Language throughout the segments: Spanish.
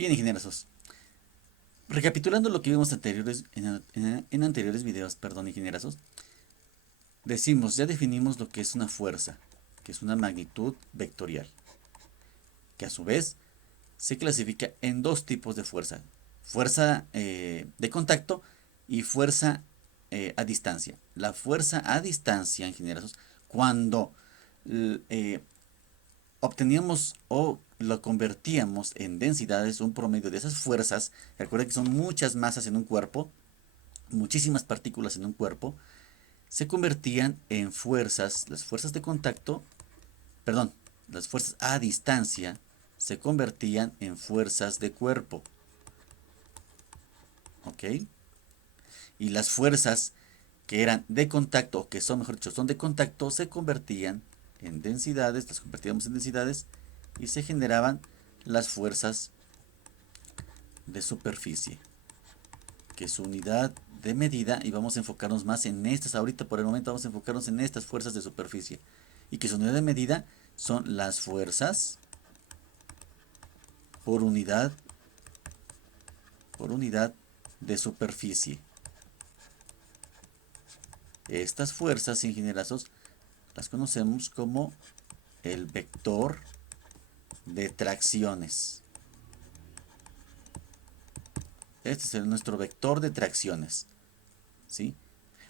Bien, ingenieros. Recapitulando lo que vimos en anteriores videos, perdón, ingenieros, decimos, ya definimos lo que es una fuerza, que es una magnitud vectorial, que a su vez se clasifica en dos tipos de fuerza: fuerza de contacto y fuerza a distancia. La fuerza a distancia, ingenieros, cuando eh, obteníamos o lo convertíamos en densidades, un promedio de esas fuerzas. Recuerda que son muchas masas en un cuerpo, muchísimas partículas en un cuerpo, se convertían en fuerzas. Las fuerzas de contacto, perdón, las fuerzas a distancia se convertían en fuerzas de cuerpo, ¿ok? Y las fuerzas que eran de contacto, o que son, mejor dicho, son de contacto, se convertían en densidades, las convertíamos en densidades y se generaban las fuerzas de superficie, que es su unidad de medida, y vamos a enfocarnos más en estas. Ahorita por el momento vamos a enfocarnos en estas fuerzas de superficie, y que su unidad de medida son las fuerzas por unidad de superficie. Estas fuerzas, ingenierazos, las conocemos como el vector de tracciones. Este es nuestro vector de tracciones, ¿sí?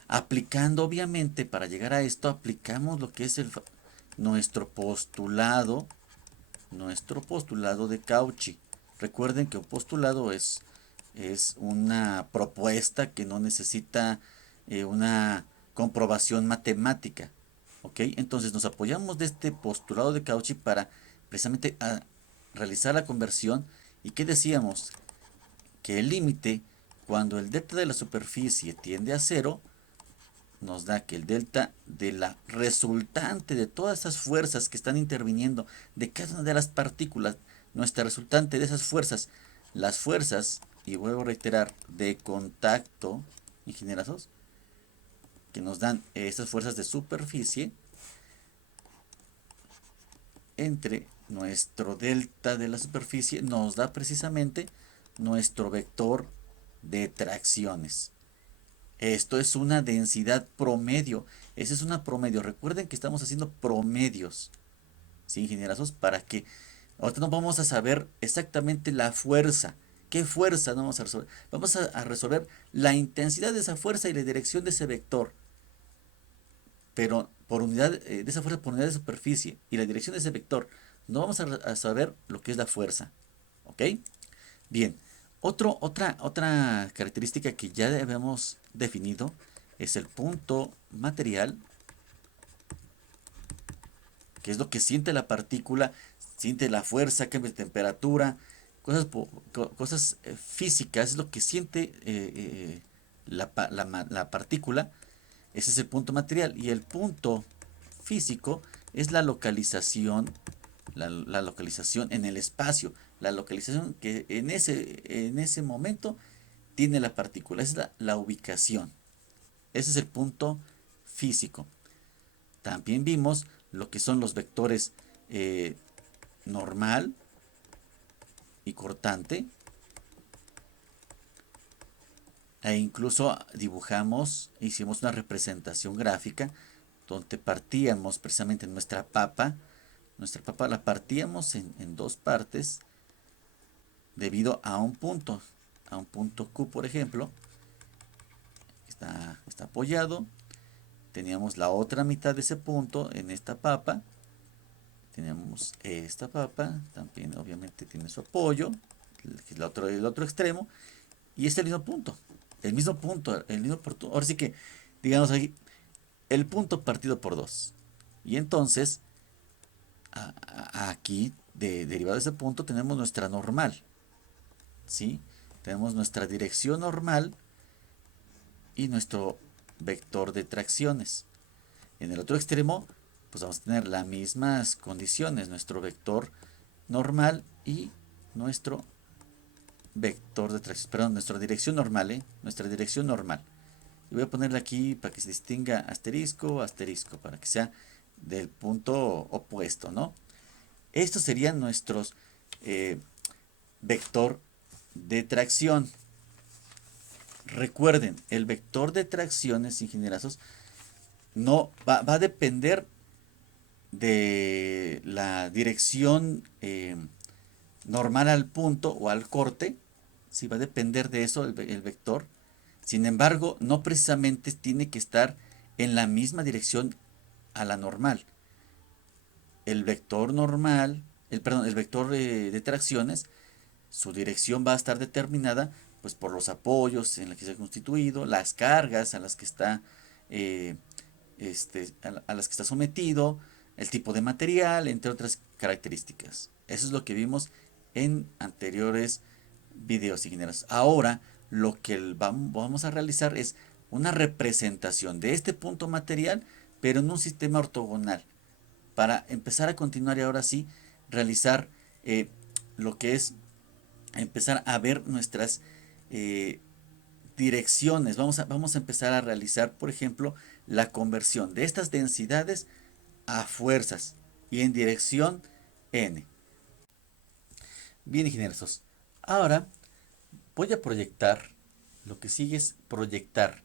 Aplicando, obviamente, para llegar a esto, aplicamos lo que es nuestro postulado, de Cauchy. Recuerden que un postulado es una propuesta que no necesita una comprobación matemática. ¿Ok? Entonces nos apoyamos de este postulado de Cauchy para precisamente realizar la conversión. ¿Y qué decíamos? Que el límite, cuando el delta de la superficie tiende a cero, nos da que el delta de la resultante de todas esas fuerzas que están interviniendo de cada una de las partículas, nuestra resultante de esas fuerzas, las fuerzas, y vuelvo a reiterar, de contacto, ingenierazos, que nos dan estas fuerzas de superficie, entre nuestro delta de la superficie, nos da precisamente nuestro vector de tracciones. Esto es una densidad promedio. Esa es una promedio. Recuerden que estamos haciendo promedios, ¿sí, ingenierazos? Para que ahorita no vamos a saber exactamente la fuerza. ¿Qué fuerza no vamos a resolver? Vamos a resolver la intensidad de esa fuerza y la dirección de ese vector. Pero por unidad de esa fuerza por unidad de superficie y la dirección de ese vector, no vamos a saber lo que es la fuerza. ¿Ok? Bien, otra característica que ya habíamos definido es el punto material, que es lo que siente la partícula, siente la fuerza, cambio de temperatura, cosas físicas, es lo que siente la partícula. Ese es el punto material. Y el punto físico es la localización, la localización en el espacio, la localización que en ese momento tiene la partícula. Esa es la ubicación. Ese es el punto físico. También vimos lo que son los vectores normal y cortante. E incluso dibujamos, hicimos una representación gráfica donde partíamos precisamente nuestra papa. Nuestra papa la partíamos en dos partes debido a un punto Q, por ejemplo. Está apoyado. Teníamos la otra mitad de ese punto en esta papa. Tenemos esta papa, también obviamente tiene su apoyo, que es el otro extremo, y es el mismo punto. Ahora sí que, digamos aquí, el punto partido por dos. Y entonces, aquí, derivado de ese punto, tenemos nuestra normal, ¿sí? Tenemos nuestra dirección normal y nuestro vector de tracciones. En el otro extremo, pues vamos a tener las mismas condiciones, nuestro vector normal y nuestro vector de tracción, perdón, nuestra dirección normal, nuestra dirección normal. Y voy a ponerle aquí para que se distinga asterisco, asterisco, para que sea del punto opuesto, ¿no? Estos serían nuestros vector de tracción. Recuerden, el vector de tracciones, ingenierazos, no va a depender de la dirección normal al punto o al corte. Sí, va a depender de eso el vector. Sin embargo, no precisamente tiene que estar en la misma dirección a la normal. El vector normal, el vector de tracciones, su dirección va a estar determinada pues por los apoyos en los que se ha constituido, las cargas a las que está eh, a las que está sometido, el tipo de material, entre otras características. Eso es lo que vimos en anteriores videos, ingenieros. Ahora lo que vamos a realizar es una representación de este punto material, pero en un sistema ortogonal, para empezar a continuar y ahora sí realizar lo que es empezar a ver nuestras eh, direcciones. Vamos a empezar a realizar, por ejemplo, la conversión de estas densidades a fuerzas y en dirección n. Bien, ingenieros. Ahora voy a proyectar, lo que sigue es proyectar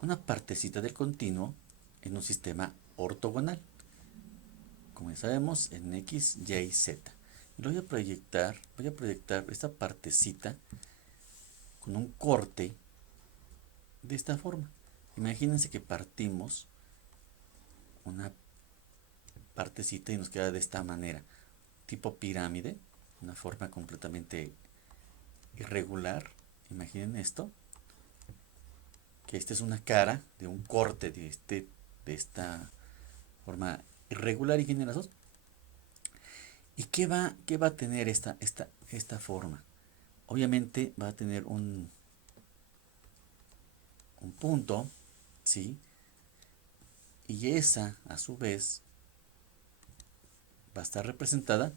una partecita del continuo en un sistema ortogonal. Como ya sabemos, en x, y, z. Lo voy a proyectar esta partecita con un corte de esta forma. Imagínense que partimos una partecita y nos queda de esta manera, tipo pirámide, una forma completamente irregular. Imaginen esto, que esta es una cara de un corte de esta forma irregular y generosa. ¿Y qué va a tener esta forma? Obviamente va a tener un punto, ¿sí? Y esa, a su vez, va a estar representada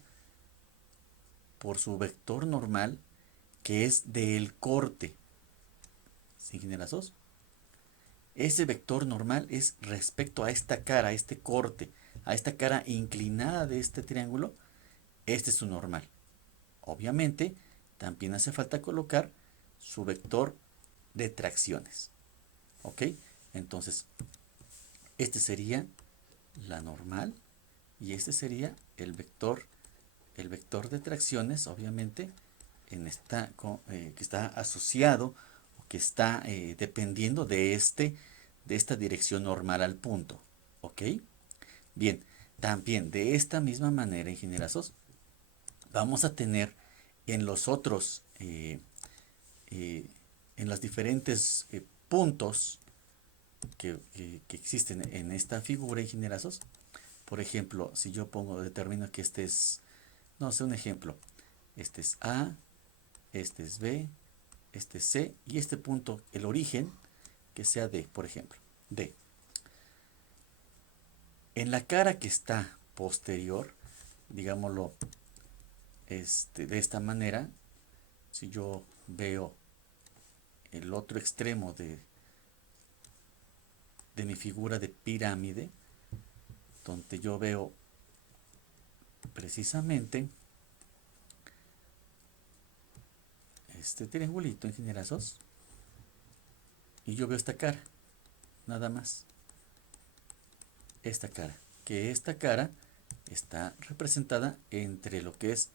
por su vector normal, que es del corte. ¿Sí, ingenierazos? Ese vector normal es respecto a esta cara, a este corte, a esta cara inclinada de este triángulo. Este es su normal. Obviamente, también hace falta colocar su vector de tracciones. ¿Ok? Entonces, este sería la normal y este sería el vector de tracciones, obviamente, que está asociado o que está dependiendo de esta dirección normal al punto. ¿Ok? Bien, también de esta misma manera, ingenierazos, vamos a tener en los otros, en los diferentes puntos que existen en esta figura, ingenierazos. Por ejemplo, si yo determino que este es, no sé, un ejemplo, este es A, este es B, este es C, y este punto, el origen, que sea D, por ejemplo, D. En la cara que está posterior, digámoslo de esta manera, si yo veo el otro extremo de mi figura de pirámide, donde yo veo precisamente este triangulito, ingenierazos, y yo veo esta cara, nada más, esta cara, que esta cara está representada entre lo que es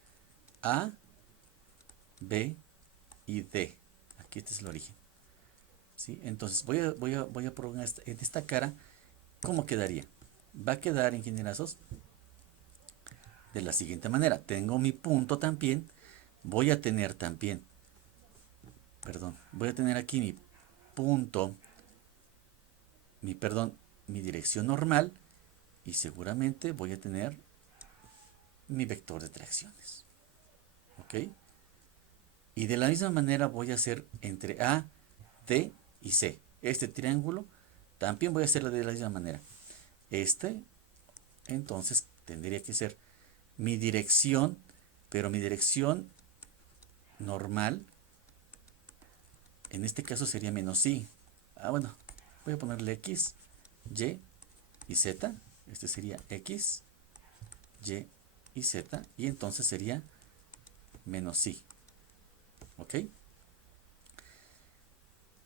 A, B y D. Aquí este es el origen. ¿Sí? Entonces voy a probar en esta cara, ¿cómo quedaría? Va a quedar, ingenierazos, de la siguiente manera. Tengo mi punto también, voy a tener también, perdón, voy a tener aquí mi punto, mi dirección normal, y seguramente voy a tener mi vector de tracciones. ¿Ok? Y de la misma manera voy a hacer entre A, D y C. Este triángulo también voy a hacerlo de la misma manera. Entonces tendría que ser mi dirección, pero mi dirección normal, en este caso sería menos I. Bueno, voy a ponerle X, Y y Z. Este sería X, Y y Z. Y entonces sería menos I. ¿Ok?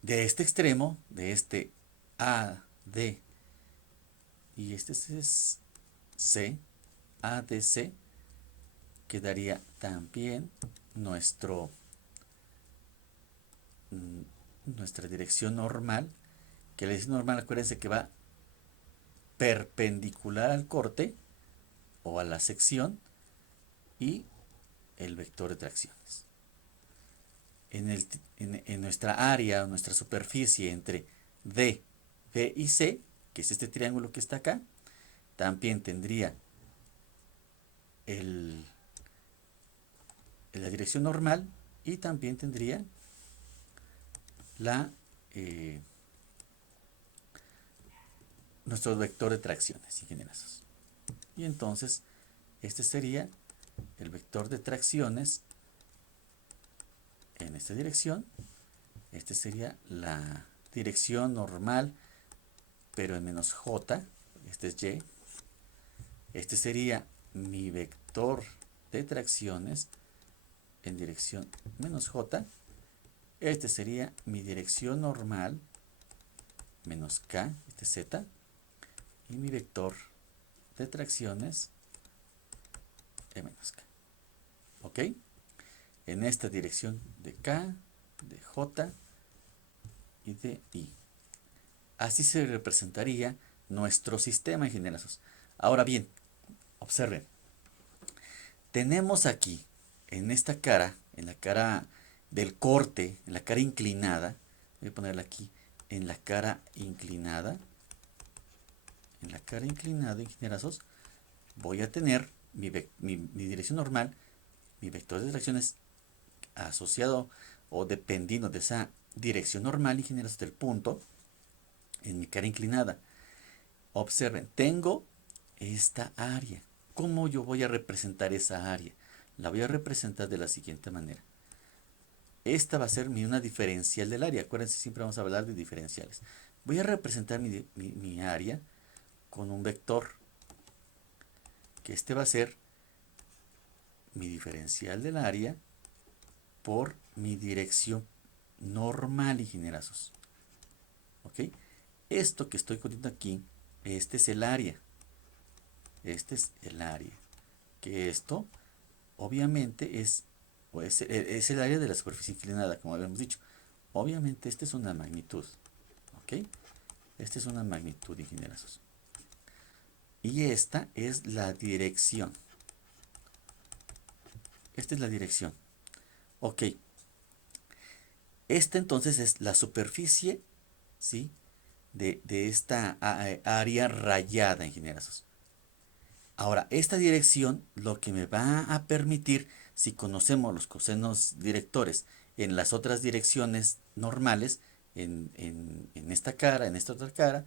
De este extremo, de este AD, y este es C, ADC, quedaría también nuestro, nuestra dirección normal, que la dirección normal, acuérdense que va perpendicular al corte o a la sección y el vector de tracciones. En nuestra área, nuestra superficie entre D, B y C, que es este triángulo que está acá, también tendría la dirección normal y también tendría la nuestro vector de tracciones, ingenierazos. Y entonces, este sería el vector de tracciones en esta dirección. Este sería la dirección normal, pero en menos j. Este es y. Este sería mi vector de tracciones en dirección menos j. Este sería mi dirección normal menos k, este es z. Y mi vector de tracciones e menos k. ¿Ok? En esta dirección de k, de j y de i. Así se representaría nuestro sistema, ingenierazos. Ahora bien, observen. Tenemos aquí, en esta cara, en la cara del corte, en la cara inclinada, voy a ponerla aquí, en la cara inclinada, ingenierazos, voy a tener mi dirección normal, mi vector de tracciones asociado o dependiendo de esa dirección normal, ingenieros, del punto en mi cara inclinada. Observen, tengo esta área. ¿Cómo yo voy a representar esa área? La voy a representar de la siguiente manera. Esta va a ser una diferencial del área. Acuérdense, siempre vamos a hablar de diferenciales. Voy a representar mi área con un vector, que este va a ser mi diferencial del área por mi dirección normal, ingenierazos. ¿Ok? Esto que estoy poniendo aquí, este es el área. Este es el área. Que esto, obviamente, es el área de la superficie inclinada, como habíamos dicho. Obviamente, esta es una magnitud. ¿Ok? Esta es una magnitud, ingenierazos. Y esta es la dirección. Esta es la dirección. Ok. Esta entonces es la superficie, ¿sí? De esta área rayada, ingenierazos. Ahora, esta dirección lo que me va a permitir, si conocemos los cosenos directores en las otras direcciones normales, en esta cara, en esta otra cara,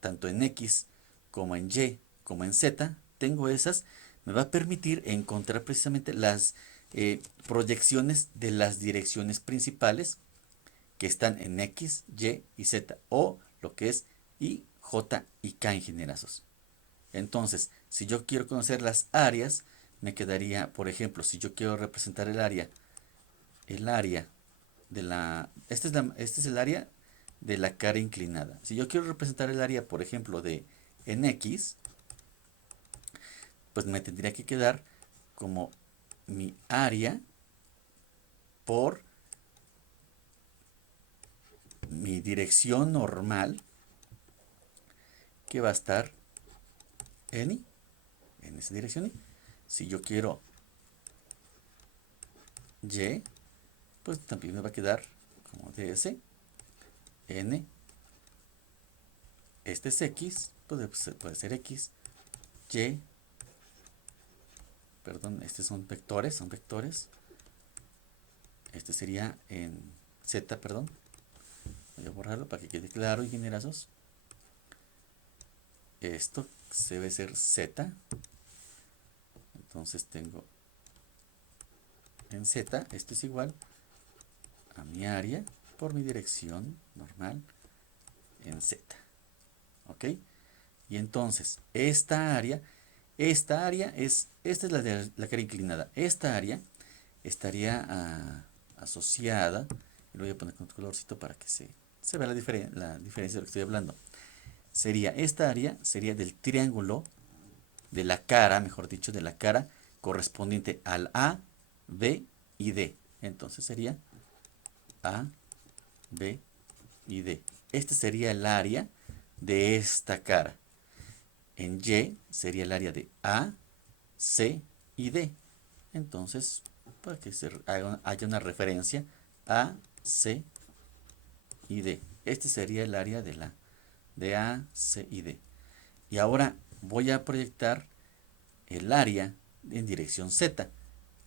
tanto en X como en Y como en Z, tengo esas, me va a permitir encontrar precisamente las proyecciones de las direcciones principales que están en X, Y y Z, o lo que es I, J y K, ingenierazos. Entonces, si yo quiero conocer las áreas, me quedaría, por ejemplo, si yo quiero representar el área de la, este es el área de la cara inclinada. Si yo quiero representar el área, por ejemplo, de en X, pues me tendría que quedar como mi área por mi dirección normal, que va a estar en Y, en esa dirección Y. Si yo quiero Y, pues también me va a quedar como ds n. Este es X, puede ser X, Y, perdón, estos son vectores, Este sería en Z, perdón. Voy a borrarlo para que quede claro, ingenierazos. Esto debe ser Z. Entonces tengo en Z, esto es igual a mi área por mi dirección normal en Z. ¿Ok? Y entonces, esta área esta es la cara inclinada. Esta área estaría asociada, y lo voy a poner con colorcito para que se vea la diferencia de lo que estoy hablando. Sería esta área, sería del triángulo de la cara, mejor dicho, de la cara correspondiente al A, B y D. Entonces sería A, B y D. Este sería el área de esta cara. En Y sería el área de A, C y D. Entonces, para que haya una referencia, A, C y D. Este sería el área de A, C y D. Y ahora voy a proyectar el área en dirección Z,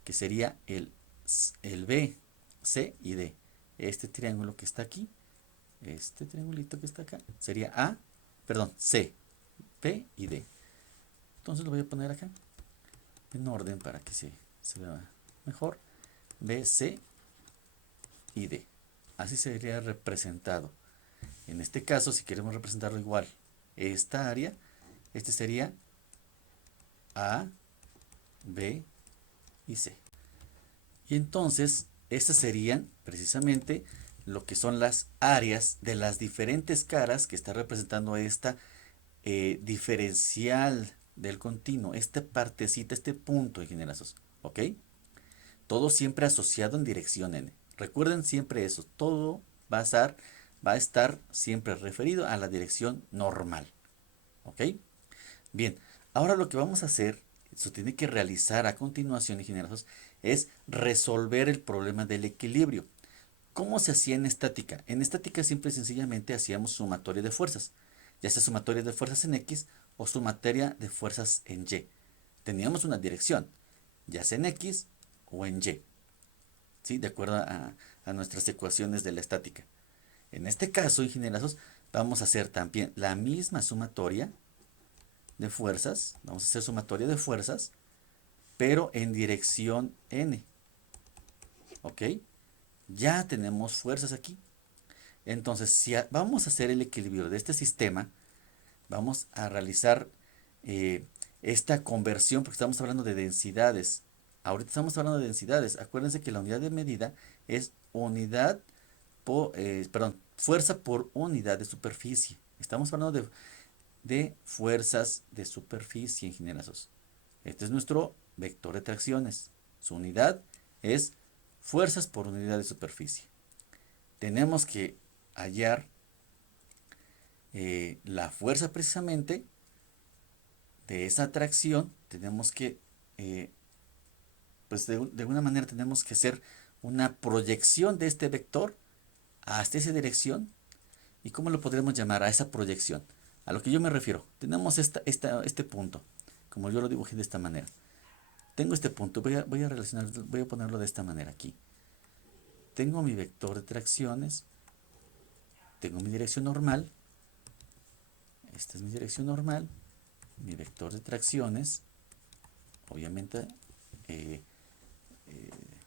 que sería el B, C y D. Este triángulo que está aquí, este triangulito que está acá, sería C, P y D. Entonces lo voy a poner acá en orden para que se vea mejor. B, C y D. Así sería representado. En este caso, si queremos representarlo igual, esta área, este sería A, B y C. Y entonces, estas serían precisamente lo que son las áreas de las diferentes caras que está representando esta diferencial del continuo, esta partecita, este punto, ingenierazos, ¿ok? Todo siempre asociado en dirección n. Recuerden siempre eso, todo va a estar siempre referido a la dirección normal, ¿ok? Bien, ahora lo que vamos a hacer, se tiene que realizar a continuación, ingenieros, es resolver el problema del equilibrio. ¿Cómo se hacía en estática? En estática simple y sencillamente hacíamos sumatoria de fuerzas, ya sea sumatoria de fuerzas en X o sumatoria de fuerzas en Y. Teníamos una dirección, ya sea en X o en Y, ¿sí? De acuerdo a nuestras ecuaciones de la estática. En este caso, ingenieros, vamos a hacer también la misma sumatoria de fuerzas, vamos a hacer sumatoria de fuerzas, pero en dirección n, ¿ok? Ya tenemos fuerzas aquí. Entonces, si vamos a hacer el equilibrio de este sistema, vamos a realizar esta conversión, porque estamos hablando de densidades. Ahorita estamos hablando de densidades. Acuérdense que la unidad de medida es fuerza por unidad de superficie. Estamos hablando de fuerzas de superficie, ingenieros. Este es nuestro vector de tracciones. Su unidad es fuerzas por unidad de superficie. Tenemos que hallar la fuerza precisamente de esa tracción. Tenemos que, pues de alguna manera tenemos que hacer una proyección de este vector hasta esa dirección. ¿Y cómo lo podremos llamar a esa proyección? A lo que yo me refiero, tenemos este punto, como yo lo dibujé de esta manera. Tengo este punto, voy a ponerlo de esta manera aquí. Tengo mi vector de tracciones, tengo mi dirección normal, esta es mi dirección normal, mi vector de tracciones, obviamente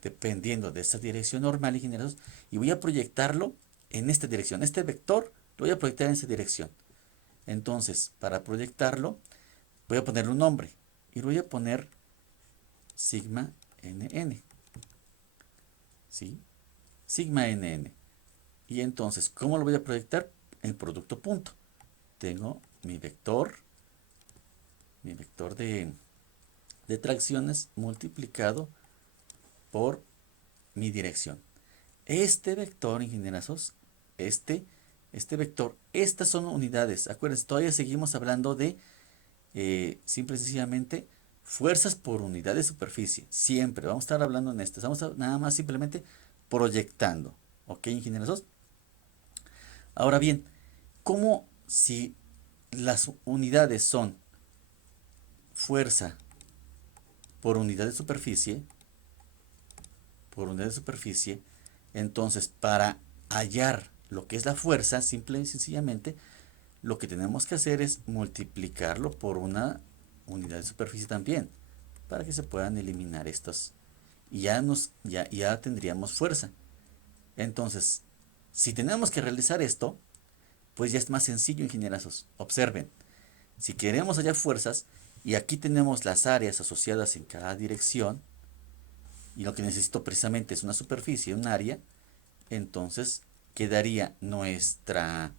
dependiendo de esa dirección normal, ingenieros, y voy a proyectarlo en esta dirección. Este vector lo voy a proyectar en esa dirección. Entonces, para proyectarlo, voy a ponerle un nombre y lo voy a poner sigma nn, ¿sí? Sigma nn. Y entonces, ¿cómo lo voy a proyectar? En producto punto. Tengo mi vector de tracciones multiplicado por mi dirección. Este vector, ingenierazos, este vector, estas son unidades. Acuérdense, todavía seguimos hablando de simple y sencillamente fuerzas por unidad de superficie. Siempre vamos a estar hablando en esto. Estamos nada más simplemente proyectando. ¿Ok, ingenieros? Ahora bien, ¿cómo si las unidades son fuerza por unidad de superficie? Entonces, para hallar lo que es la fuerza, simple y sencillamente, lo que tenemos que hacer es multiplicarlo por una unidad de superficie también, para que se puedan eliminar estos. Y ya tendríamos fuerza. Entonces, si tenemos que realizar esto, pues ya es más sencillo, ingenierazos. Observen, si queremos hallar fuerzas, y aquí tenemos las áreas asociadas en cada dirección, y lo que necesito precisamente es una superficie, un área, entonces quedaría nuestra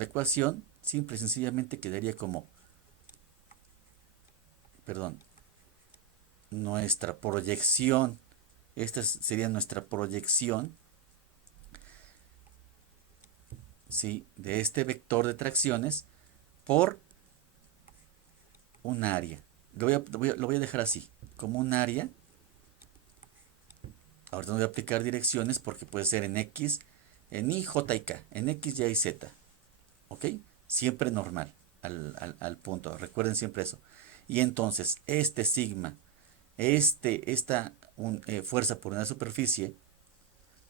ecuación, simple y sencillamente quedaría como, perdón, nuestra proyección, esta sería nuestra proyección, ¿sí?, de este vector de tracciones por un área. Lo voy a dejar así, como un área. Ahorita no voy a aplicar direcciones porque puede ser en X, en Y, J y K, en X, Y y Z. ¿Ok? Siempre normal al punto. Recuerden siempre eso. Y entonces, este sigma, esta fuerza por una superficie,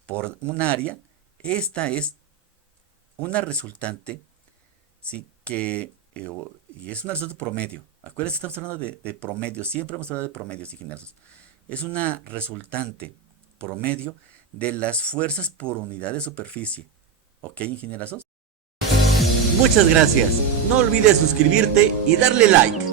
por un área, esta es una resultante, ¿sí? Y es una resultante promedio. Acuérdense, estamos hablando de promedio. Siempre hemos hablado de promedios, ingenieros. Es una resultante promedio de las fuerzas por unidad de superficie. ¿Ok, ingenierazos? Muchas gracias. No olvides suscribirte y darle like.